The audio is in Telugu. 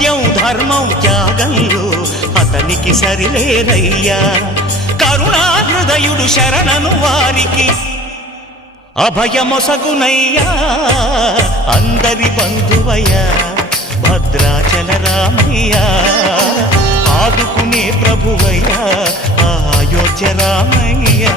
సత్యం ధర్మం త్యాగంలో అతనికి సరిలేరయ్యా. కరుణా హృదయుడు శరణను వారికి అభయమొసగునయ్యా. అందరి బంధువయ్యా భద్రాచల రామయ్యా, ఆదుకునే ప్రభువయ్యా అయోధ్య రామయ్యా.